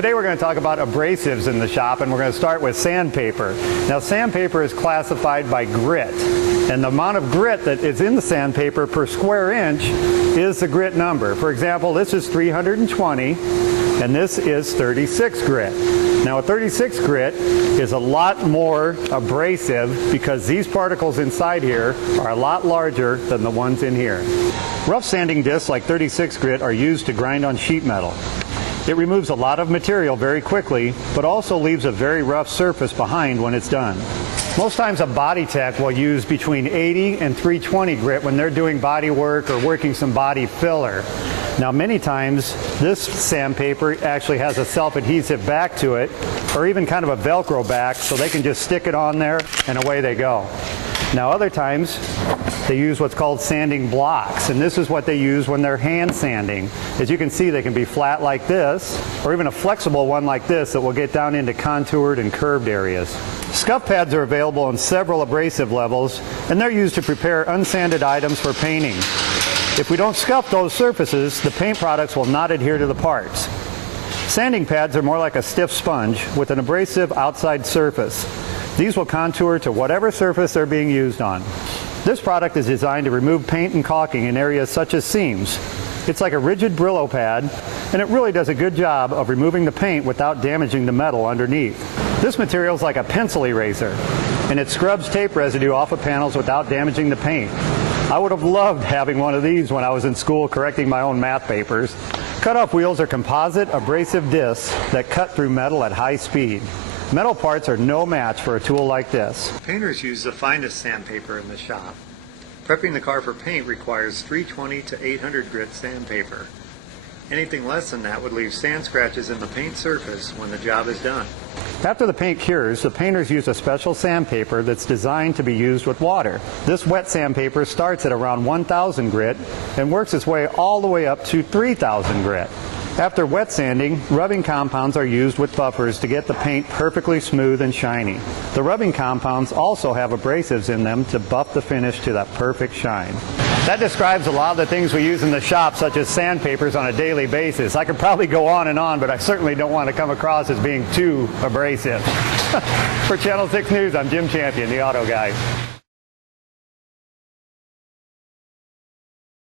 Today we're going to talk about abrasives in the shop, and we're going to start with sandpaper. Now, sandpaper is classified by grit, and the amount of grit that is in the sandpaper per square inch is the grit number. For example, this is 320 and this is 36 grit. Now, a 36 grit is a lot more abrasive because these particles inside here are a lot larger than the ones in here. Rough sanding discs like 36 grit are used to grind on sheet metal. It removes a lot of material very quickly, but also leaves a very rough surface behind when it's done. Most times a body tech will use between 80 and 320 grit when they're doing body work or working some body filler. Now, many times this sandpaper actually has a self-adhesive back to it, or even kind of a Velcro back, so they can just stick it on there and away they go. Now, other times they use what's called sanding blocks, and this is what they use when they're hand sanding. As you can see, they can be flat like this, or even a flexible one like this that will get down into contoured and curved areas. Scuff pads are available in several abrasive levels, and they're used to prepare unsanded items for painting. If we don't scuff those surfaces, the paint products will not adhere to the parts. Sanding pads are more like a stiff sponge with an abrasive outside surface. These will contour to whatever surface they're being used on. This product is designed to remove paint and caulking in areas such as seams. It's like a rigid Brillo pad, and it really does a good job of removing the paint without damaging the metal underneath. This material is like a pencil eraser, and it scrubs tape residue off of panels without damaging the paint. I would have loved having one of these when I was in school correcting my own math papers. Cut-off wheels are composite abrasive discs that cut through metal at high speed. Metal parts are no match for a tool like this. Painters use the finest sandpaper in the shop. Prepping the car for paint requires 320 to 800 grit sandpaper. Anything less than that would leave sand scratches in the paint surface when the job is done. After the paint cures, the painters use a special sandpaper that's designed to be used with water. This wet sandpaper starts at around 1,000 grit and works its way all the way up to 3,000 grit. After wet sanding, rubbing compounds are used with buffers to get the paint perfectly smooth and shiny. The rubbing compounds also have abrasives in them to buff the finish to that perfect shine. That describes a lot of the things we use in the shop, such as sandpapers, on a daily basis. I could probably go on, but I certainly don't want to come across as being too abrasive. For Channel 6 News, I'm Jim Champion, the Auto Guy.